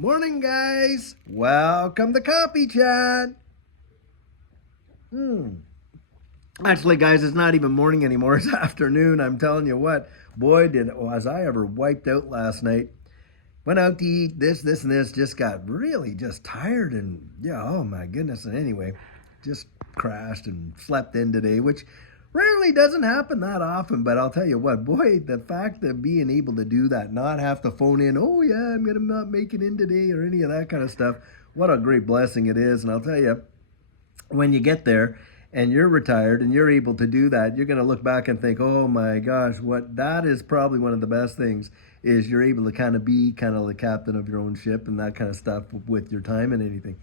Morning, guys. Welcome to Coffee Chat. Actually, guys, it's not even morning anymore. It's afternoon. I'm telling you what. Boy, was I ever wiped out last night. Went out to eat this, and this. Just got really just tired and yeah, oh my goodness. And anyway, just crashed and slept in today, which rarely doesn't happen that often. But I'll tell you what, boy, the fact of being able to do that, not have to phone in, oh yeah, I'm gonna not make it in today or any of that kind of stuff. What a great blessing it is. And I'll tell you, when you get there and you're retired and you're able to do that, you're going to look back and think, oh my gosh, what that is probably one of the best things is you're able to kind of be kind of the captain of your own ship and that kind of stuff with your time and anything.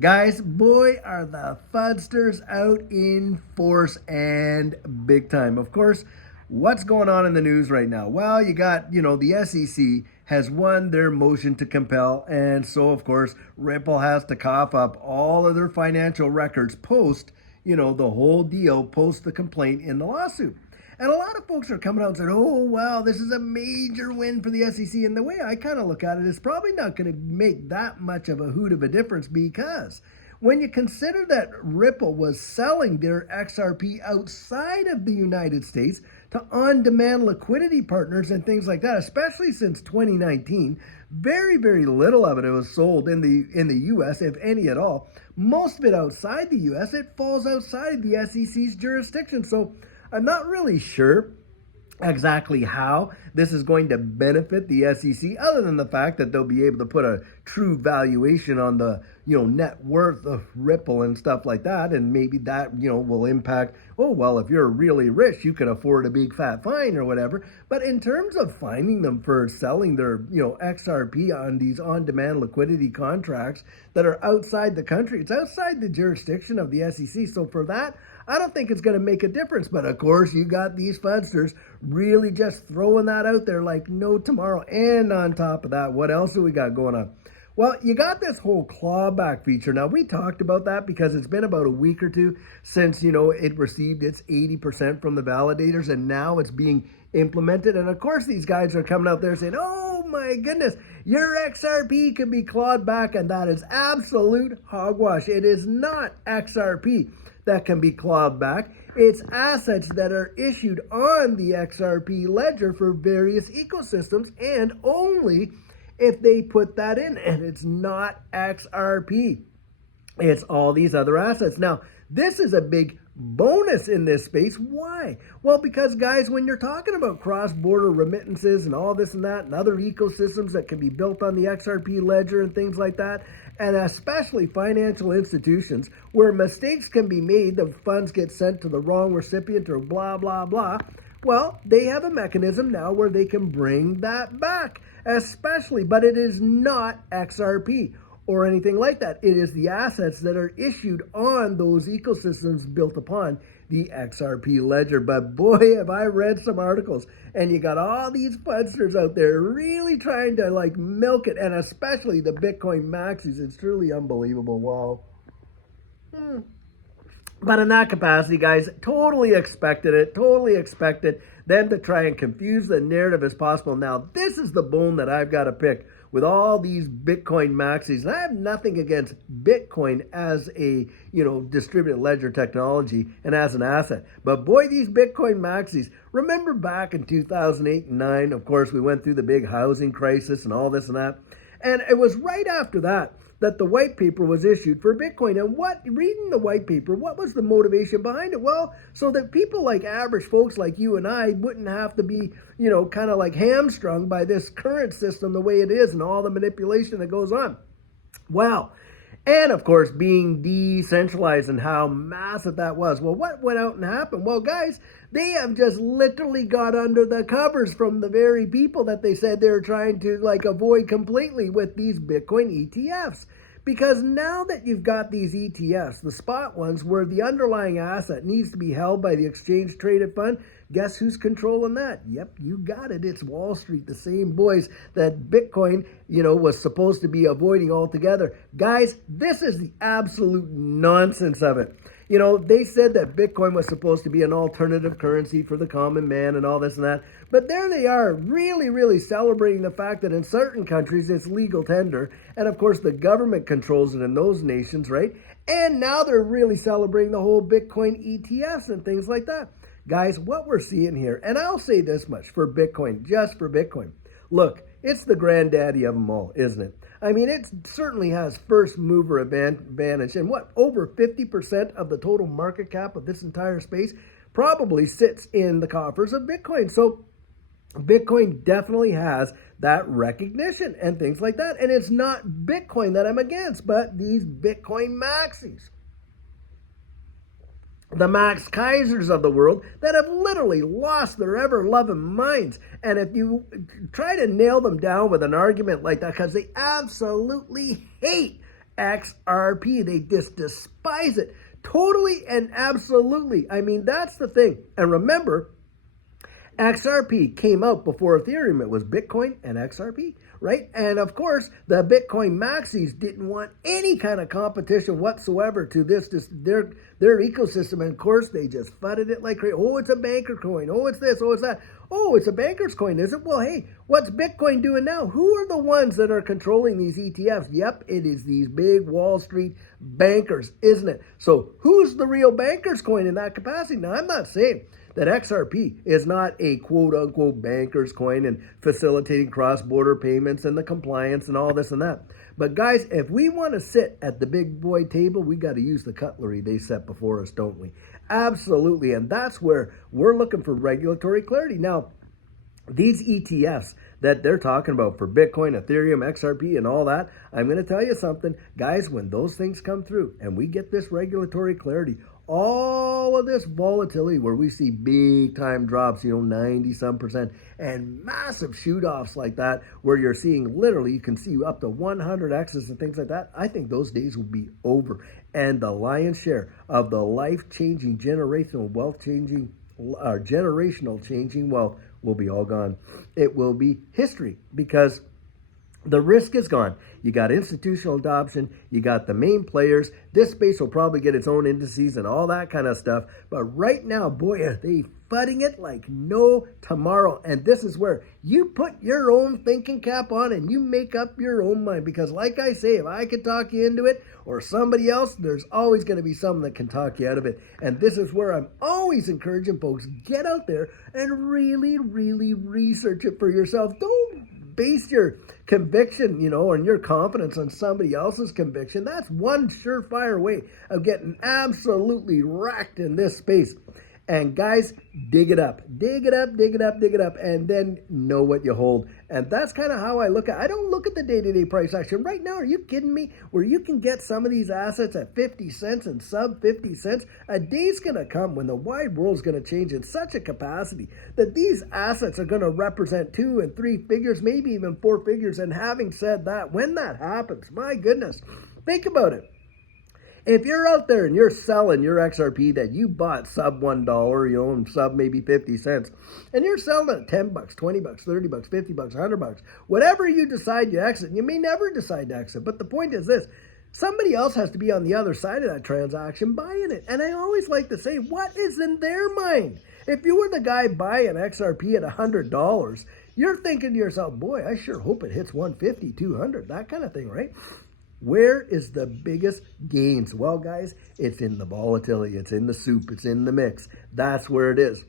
Guys, boy, are the Fudsters out in force and big time. Of course, what's going on in the news right now? Well, you got, the SEC has won their motion to compel, and so, of course, Ripple has to cough up all of their financial records post, the whole deal, post the complaint in the lawsuit. And a lot of folks are coming out and saying, oh, wow, this is a major win for the SEC. And the way I kind of look at it is probably not going to make that much of a hoot of a difference because when you consider that Ripple was selling their XRP outside of the United States to on-demand liquidity partners and things like that, especially since 2019, very, very little of it was sold in the U.S., if any at all. Most of it outside the U.S., it falls outside the SEC's jurisdiction. So I'm not really sure exactly how this is going to benefit the SEC, other than the fact that they'll be able to put a true valuation on the net worth of Ripple and stuff like that, and maybe that will impact, oh well, if you're really rich you can afford a big fat fine or whatever. But in terms of finding them for selling their XRP on these on-demand liquidity contracts that are outside the country, it's outside the jurisdiction of the SEC. So for that, I don't think it's going to make a difference. But of course, you got these Fudsters really just throwing that out there like no tomorrow. And on top of that, what else do we got going on? Well, you got this whole clawback feature. Now, we talked about that because it's been about a week or two since, it received its 80% from the validators, and now it's being implemented. And of course, these guys are coming out there saying, oh my goodness, your XRP can be clawed back, and that is absolute hogwash. It is not XRP that can be clawed back. It's assets that are issued on the XRP ledger for various ecosystems, and only if they put that in, and it's not XRP. It's all these other assets. Now, this is a big bonus in this space. Why? Well, because guys, when you're talking about cross-border remittances and all this and that and other ecosystems that can be built on the XRP ledger and things like that, and especially financial institutions where mistakes can be made, the funds get sent to the wrong recipient or blah, blah, blah, well, they have a mechanism now where they can bring that back, especially, but it is not XRP or anything like that. It is the assets that are issued on those ecosystems built upon the XRP ledger. But boy, have I read some articles, and you got all these Fudsters out there really trying to milk it, and especially the Bitcoin maxis. It's truly unbelievable. Wow. But in that capacity, guys, totally expected them to try and confuse the narrative as possible. Now, this is the bone that I've got to pick with all these Bitcoin maxis. And I have nothing against Bitcoin as a, distributed ledger technology and as an asset. But boy, these Bitcoin maxis, remember back in 2008 and 9, of course, we went through the big housing crisis and all this and that. And it was right after that the white paper was issued for Bitcoin. And reading the white paper, what was the motivation behind it? Well, so that people like average folks like you and I wouldn't have to be, kind of hamstrung by this current system the way it is and all the manipulation that goes on. Well, and of course, being decentralized and how massive that was. Well, what went out and happened? Well, guys, they have just literally got under the covers from the very people that they said they were trying to avoid completely with these Bitcoin ETFs. Because now that you've got these ETFs, the spot ones where the underlying asset needs to be held by the exchange traded fund, guess who's controlling that? Yep, you got it. It's Wall Street, the same boys that Bitcoin, was supposed to be avoiding altogether. Guys, this is the absolute nonsense of it. You know, they said that Bitcoin was supposed to be an alternative currency for the common man and all this and that. But there they are, really, really celebrating the fact that in certain countries it's legal tender. And of course, the government controls it in those nations, right? And now they're really celebrating the whole Bitcoin ETFs and things like that. Guys, what we're seeing here, and I'll say this much for Bitcoin, just for Bitcoin. Look, it's the granddaddy of them all, isn't it? I mean, it certainly has first mover advantage. And what, over 50% of the total market cap of this entire space probably sits in the coffers of Bitcoin. So Bitcoin definitely has that recognition and things like that. And it's not Bitcoin that I'm against, but these Bitcoin maxis. The Max Kaisers of the world that have literally lost their ever-loving minds. And if you try to nail them down with an argument like that, because they absolutely hate XRP, they just despise it totally and absolutely. I mean, that's the thing. And remember, XRP came out before Ethereum. It was Bitcoin and XRP, right? And of course, the Bitcoin maxis didn't want any kind of competition whatsoever to their ecosystem. And of course, they just fudded it like crazy. Oh, it's a banker coin. Oh, it's this. Oh, it's that. Oh, it's a banker's coin, is it? Well, hey, what's Bitcoin doing now? Who are the ones that are controlling these ETFs? Yep, it is these big Wall Street bankers, isn't it? So who's the real banker's coin in that capacity? Now, I'm not saying that XRP is not a quote-unquote banker's coin and facilitating cross-border payments and the compliance and all this and that. But guys, if we want to sit at the big boy table, we got to use the cutlery they set before us, don't we? Absolutely, and that's where we're looking for regulatory clarity. Now, these ETFs that they're talking about for Bitcoin, Ethereum, XRP, and all that, I'm going to tell you something. Guys, when those things come through and we get this regulatory clarity, all of this volatility where we see big time drops, 90-some%, and massive shoot-offs like that, where you're seeing literally, you can see up to 100x's and things like that, I think those days will be over. And the lion's share of the life-changing, generational changing wealth will be all gone. It will be history because the risk is gone. You got institutional adoption. You got the main players. This space will probably get its own indices and all that kind of stuff. But right now, boy, are they fudding it like no tomorrow. And this is where you put your own thinking cap on and you make up your own mind. Because like I say, if I could talk you into it or somebody else, there's always going to be someone that can talk you out of it. And this is where I'm always encouraging folks, get out there and really, really research it for yourself. Don't base your conviction, and your confidence on somebody else's conviction. That's one surefire way of getting absolutely wrecked in this space. And guys, dig it up, and then know what you hold. And that's kind of how I look at it. I don't look at the day-to-day price action. Right now, are you kidding me? Where you can get some of these assets at 50 cents and sub 50 cents, a day's going to come when the wide world's going to change in such a capacity that these assets are going to represent 2 and 3 figures, maybe even 4 figures. And having said that, when that happens, my goodness, think about it. If you're out there and you're selling your XRP that you bought sub $1, and sub maybe 50 cents, and you're selling it at 10 bucks, 20 bucks, 30 bucks, 50 bucks, 100 bucks, whatever you decide you exit, you may never decide to exit. But the point is this, somebody else has to be on the other side of that transaction buying it. And I always like to say, what is in their mind? If you were the guy buying XRP at $100, you're thinking to yourself, boy, I sure hope it hits 150, 200, that kind of thing, right? Where is the biggest gains? Well, guys, it's in the volatility. It's in the soup. It's in the mix. That's where it is.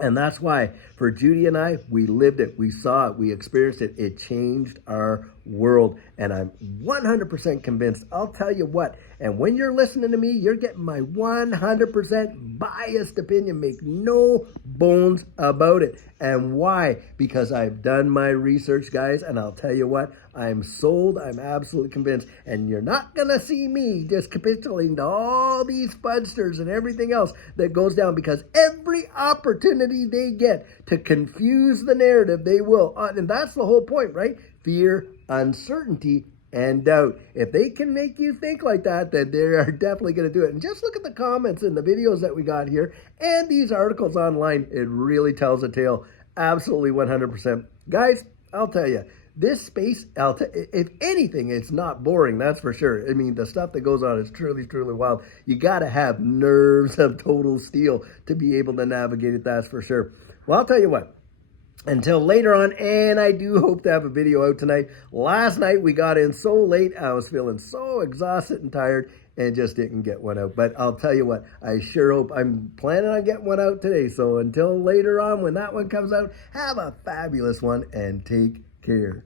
And that's why for Judy and I, we lived it. We saw it. We experienced it. It changed our world. And I'm 100% convinced. I'll tell you what. And when you're listening to me, you're getting my 100% biased opinion. Make no bones about it. And why? Because I've done my research, guys. And I'll tell you what. I'm sold. I'm absolutely convinced. And you're not going to see me just capitulating to all these fudsters and everything else that goes down, because every opportunity they get to confuse the narrative, they will. And that's the whole point, right? Fear, uncertainty, and doubt. If they can make you think like that, then they are definitely going to do it. And just look at the comments in the videos that we got here and these articles online. It really tells a tale. Absolutely 100%. Guys, I'll tell you, This space, if anything, it's not boring, that's for sure. I mean, the stuff that goes on is truly, truly wild. You got to have nerves of total steel to be able to navigate it, that's for sure. Well, I'll tell you what. Until later on, and I do hope to have a video out tonight. Last night we got in so late, I was feeling so exhausted and tired and just didn't get one out. But I'll tell you what, I sure hope, I'm planning on getting one out today. So until later on when that one comes out, have a fabulous one and take care.